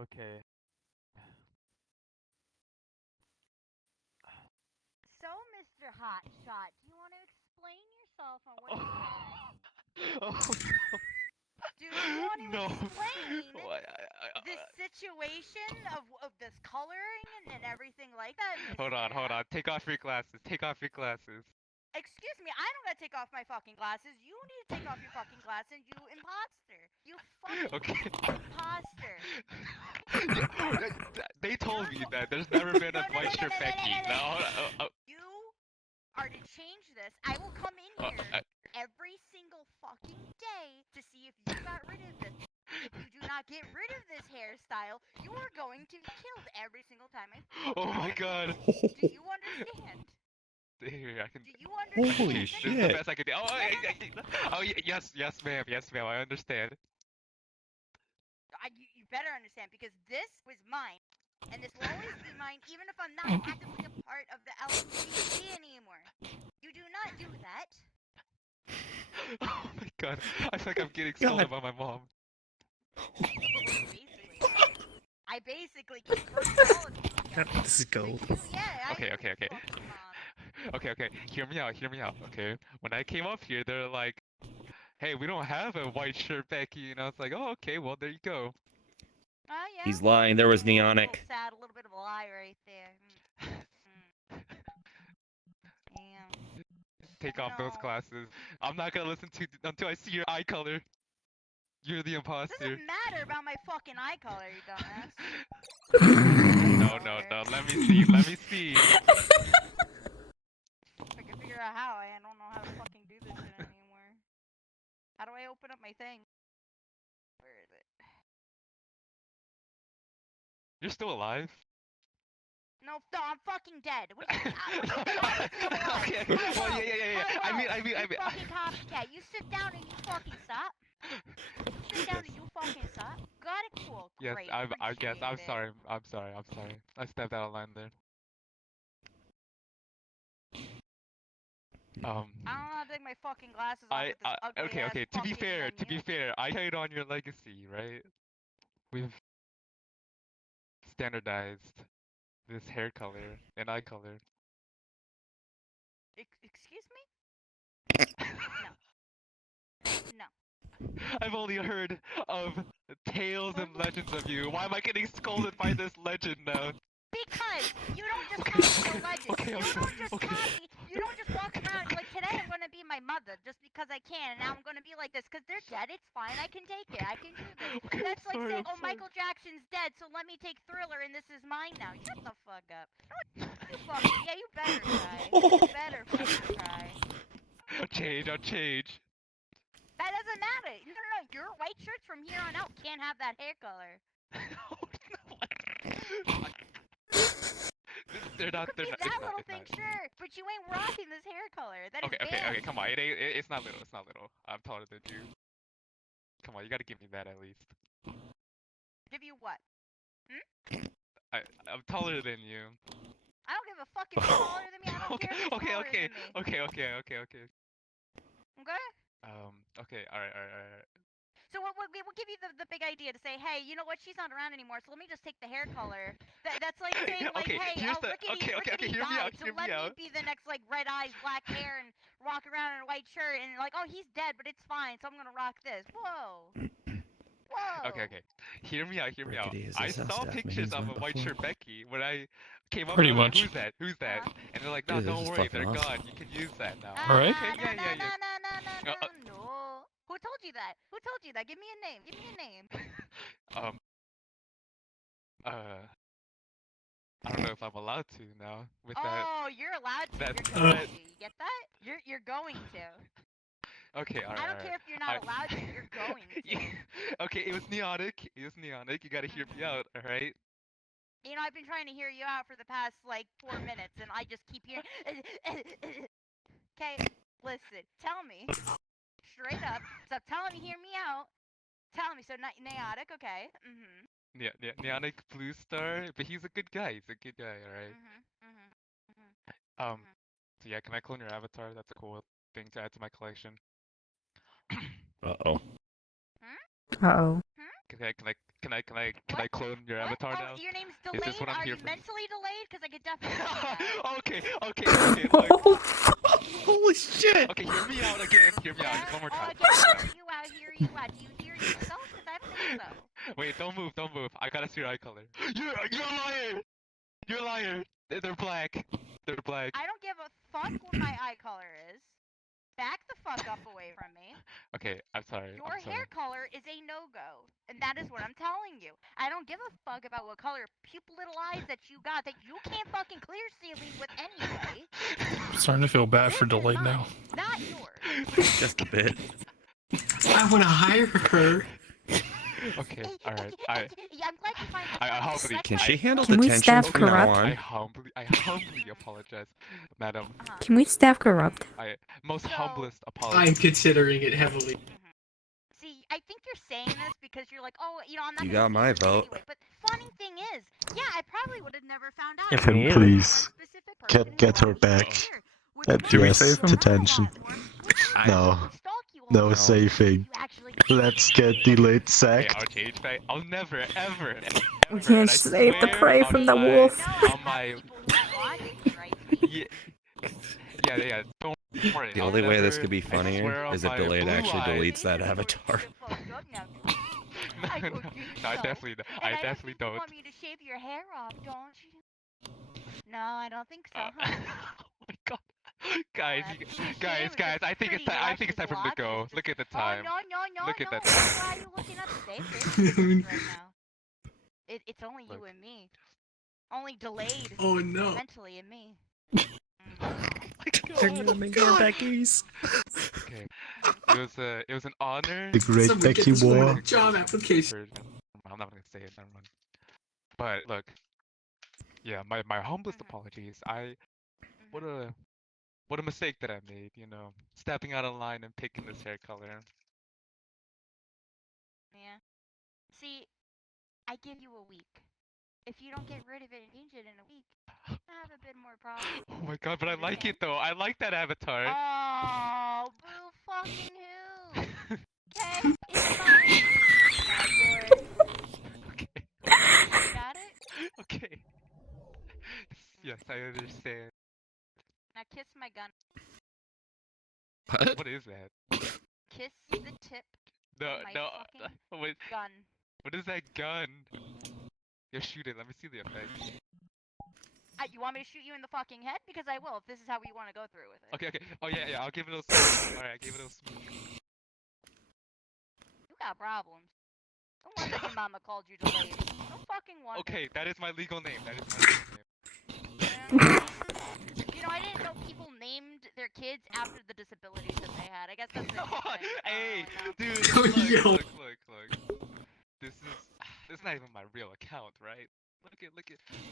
Okay. So, Mr. Hotshot, do you want to explain yourself on what you said? Oh Dude, do you want to no. explain Why, this situation of this coloring and everything like that, hold on, hold mister? on. Take off your glasses. Take off your glasses. Excuse me, I don't gotta take off my fucking glasses. You need to take off your fucking glasses, you imposter. You fucking Okay. imposter. They told You're me that there's never been no, a no, no, white no, shirt no, no, no, Becky. no, No, no. hold on. You are to change this. I will come in here Uh, every single fucking day to see if you got rid of this. If you do not get rid of this hairstyle, you are going to be killed every single time I oh fucking my see you. god. Do you understand? Here, I can. Do you Holy understand? No, This no, is the shit. best I can do. Oh, no, no, no. oh, yes, yes, ma'am, yes, ma'am. I understand. You better understand because this was mine, and this will always be mine, even if I'm not actively a part of the LGBT anymore. You do not do that. Oh my god. I feel like I'm getting God. scolded by my mom. Well, you basically are. I basically converted all of you together. This is So gold. you, yeah, I Okay, am okay, your okay. fucking mom. Okay, okay. Hear me out, hear me out, okay? When I came up here, they're like, hey, we don't have a white shirt Becky. And I was like, oh, okay, well, there you go. Oh yeah. He's lying. There was A little neonic. sad, a little bit of a lie right there. Yeah. Take off those No. glasses. I'm not gonna listen to until I see your eye color. You're the imposter. Doesn't matter about my fucking eye color, you dumbass. No, no, no. Let me see. Let me see. If I can figure out how, I don't know how to fucking do this shit anymore. How do I open up my thing? Where is it? You're still alive? No, I'm fucking dead. What do you, what do you think? I'm still alive. Okay. Hi, Well, ho. yeah, yeah, yeah, Hi, yeah. ho. I mean. You fucking copycat. You sit down and you fucking stop. You sit down Yes. and you fucking stop. Got it? Cool. Yes. Great. I guess. Appreciate I'm it. sorry. I'm sorry. I'm sorry. I stepped out of line there. I don't know how to take my fucking glasses off I. with this ugly Okay. ass Okay. To be fucking fair. To be menu. fair. I carried on your legacy, right? We've standardized this hair color and eye color. Excuse me? No. No. I've only heard of tales and Well, legends of you. Why am I getting scolded by this legend now? because you don't just Okay, copy the legend. okay, You don't just okay. copy. You don't just walk around like today. I'm gonna be my mother just because I can, and now I'm gonna be like this because they're dead. It's fine. I can take it. I can do this. Okay, That's like I'm saying, oh, sorry. Michael Jackson's dead, so let me take Thriller, and this is mine now. Shut the fuck up. You fucking yeah. You better try. You better fucking try. I'll change. I'll change. That doesn't matter. No, no, no. Your white shirts from here on out can't have that hair color. Oh, no. They're You not. could They're be not. that It's not. little It's thing, not. sure, but you ain't rocking this hair color. That is Okay, okay, okay. banned. Come on. It's not little. It's not little. I'm taller than you. Come on. You gotta give me that at least. Give you what? I'm taller than you. I don't give a fuck if you're taller than me. I don't care if you're Okay, smaller okay, than me. okay. Okay? Okay. All right. So we'll give you the big idea to say, hey, you know what? She's not around anymore, so let me just take the hair color. That's like saying, like, Okay. hey, Here's the. Rickety Okay. Hear me out. died, so Hear let me me out. be the next, like, red eyes, black hair, and rock around in a white shirt, and like, oh, he's dead, but it's fine, so I'm gonna rock this. Whoa. Whoa. Okay. Hear me out. Rickety is I this how saw staff pictures meetings of went a white before? shirt Becky when I came up. Pretty I was like, much. who's that? Who's that? And they're like, no, Dude, this don't is worry, fucking they're awesome. gone. You can use that now. All right. Okay. No, no, Yeah. no, no, no, no, Uh, no, no. Who told you that? Who told you that? Give me a name. Give me a name. um. Uh. I don't know if I'm allowed to now with that. Oh, you're allowed to. That You're going threat. to. You get that? You're going to. Okay. All I right. don't care if you're not allowed to. You're going to. Okay. It was neonic. It was neonic. You gotta hear me out. All right. You know, I've been trying to hear you out for the past like 4 minutes, and I just keep hearing. Okay, listen. Tell me straight up. Stop telling me. Hear me out. Tell me. So Naotic. Okay. Yeah. Neonic Blue Star. But he's a good guy. He's a good guy. All right. Um. So yeah. Can I clone your avatar? That's a cool thing to add to my collection. Uh-oh. Hmm? Uh-oh. Hmm? Can I clone your What? avatar Oh, now? your name's Is delayed? this what I'm Are here you for? mentally delayed? Because I could definitely see that. Okay, look. Holy shit! Okay, hear me out again. Hear me out Yeah? one more Oh, time. I can hear you out, hear you out. Do you hear yourself? Because I don't think so. Wait, don't move. I gotta see your eye color. You're a liar. You're a liar. They're black. They're black. I don't give a fuck what my eye color is. Back the fuck up away from me. Okay, I'm sorry. Your hair color is a no-go, and that is what I'm telling you. I don't give a fuck about what color pupil little eyes that you got that you can't fucking clear see me with anyway. I'm starting to feel bad for This is delayed mine, now. not yours. Just a bit. I want to hire her. Okay, all right. Yeah, I'm glad you find it I funny. humbly- That's Can my she handle point. the Can we tension staff from now corrupt? on? I humbly apologize, madam. Can we staff corrupt? I most So- humblest I'm apologies. considering it heavily. See, I think you're saying this because you're like, oh, I'm not You gonna got see my your kid vote. anyway. But funny thing is, yeah, I probably would have never found out. If if it it please, wasn't a specific person who get her brought me back. here, which At would Do we yes, save him? detention. I- No. stalk you all No the time. saving. You actually Let's get delayed Okay, sacked. RTH back. I'll never, ever. We and can't I save the swear prey on from the my- wolf. on my- people who want you, right? Yeah. Don't worry. The I'll only way this never- could be I swear funnier on is if my delayed blue actually eyes- deletes that avatar. No, I definitely don't. I definitely You don't. want me to shave your hair off, don't you? No, I don't think so. Oh Huh? my god. Guys, Well, you, she guys, was guys, just I think it's pretty time. I think it's time luscious for him to go. locks. Look at the Oh, time. no. Look at that Why are you looking up? Stay focused right now. It's only you Look. and me. Only delayed Oh no. mentally and me. Becky's. Okay. It was an honor. The great Someone get Becky this woman War. a job application. I'm not gonna say it. Never mind. But look, yeah, my humblest apologies. What a mistake that I made. Stepping out of line and picking this hair color. Yeah. See, I give you a week. If you don't get rid of it and change it in a week, I have a bit more problem. Oh my god, but I like it though. I like that avatar. Oh, boo fucking who? Okay, it's mine. Not yours. Okay. Got it? Okay. Yes, I understand. Now kiss my gun. What? What is that? Kiss the tip No, my no. fucking Wait, gun. what is that gun? Yo, shoot it. Let me see the effect. You want me to shoot you in the fucking head? Because I will, if this is how we want to go through with it. Okay. Oh yeah. I'll give it a smooth. All right, I gave it a smooth. You got problems. No wonder your mama called you delayed. No fucking wonder. Okay, that is my legal name. That is my legal name. I didn't know people named their kids after the disabilities that they had. I guess that's a Hey, no. dude, Yo. look. This is not even my real account, right? Look at.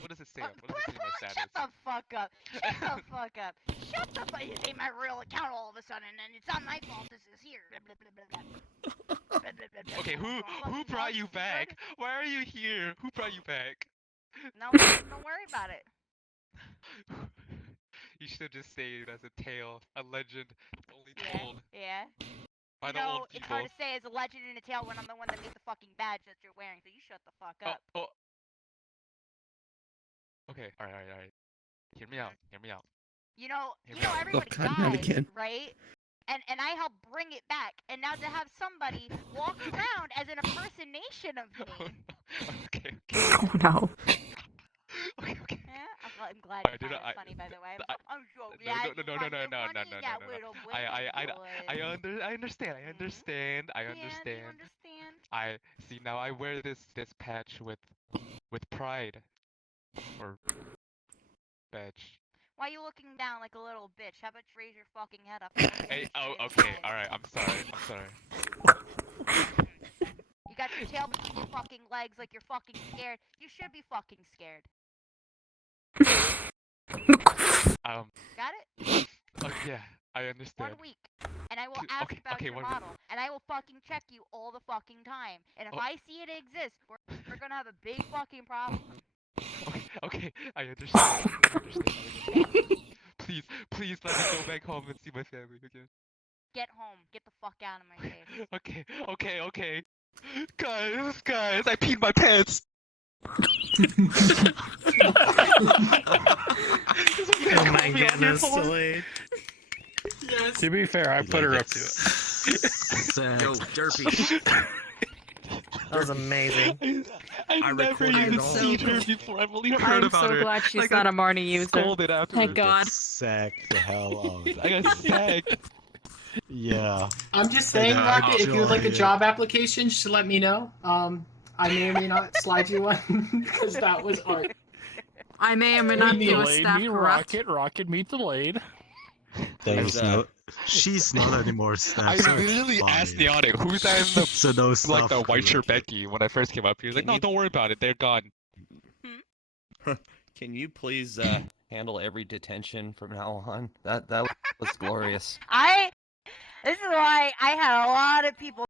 What does it say? What does it say in my status? Shut the fuck up. Shut the fuck up. Shut the fuck. You say my real account all of a sudden, and it's not my fault. This is here. Blah, blah, blah, blah, blah. Okay, who brought you back? Why are you here? Who brought you back? No, don't worry about it. You should just say it as a tale, a legend, only Yeah, told yeah. by You the know, old it's people. hard to say as a legend in a tale when I'm the one that made the fucking badge that you're wearing, so you shut the fuck up. Oh. Okay, all right. Hear me out. You know Here we go. everybody God, not dies, again. right? And I helped bring it back, and now to have somebody walk around as an impersonation of Oh, me. no. Okay. Oh no. Yeah, I'm glad I you did find not- it funny, by the way. I- I'm so No, glad no, you no, find it no. funny, that little I understand. I understand. Yeah, do you understand? I see now. I wear this patch with pride, or badge. Why are you looking down like a little bitch? How about you raise your fucking head up? Hey. Oh. Okay. All right. I'm sorry. You got your tail between your fucking legs like you're fucking scared. You should be fucking scared. Got it? Oh, yeah. I understand. 1 week. And I will Okay, ask okay, about okay, your 1 week. model. And I will fucking check you all the fucking time. And if Oh. I see it exists, we're gonna have a big fucking problem. Okay. I understand. Please let me go back home and see my family again. Get home. Get the fuck out of my face. Okay. Guys, I peed my pants. Oh my goodness, Delayed. Yes. To be fair, I put her up to it. Yo, Derpy. That was amazing. I never recorded even it all. seen her before. I've only heard I'm about so her. glad she's Like, not I a Marnie user. Scolded after. Thank God. Sack the hell out. I got sacked. Yeah. I'm just saying, Yeah, Rocket, if you would like a enjoy it. job application, just let me know. I may or may not slide you one because that was art. I may or may not do a Delayed staff meet corrupt. Rocket meet delayed. There's no. She's not anymore. I Snap, so it's literally asked funny. Neonic, who's that in the So no stuff. like the white shirt corrected. Becky when I first came up. He was like, Can no, you- don't worry about it. They're gone. Can you please handle every detention from now on? That was glorious. This is why I had a lot of people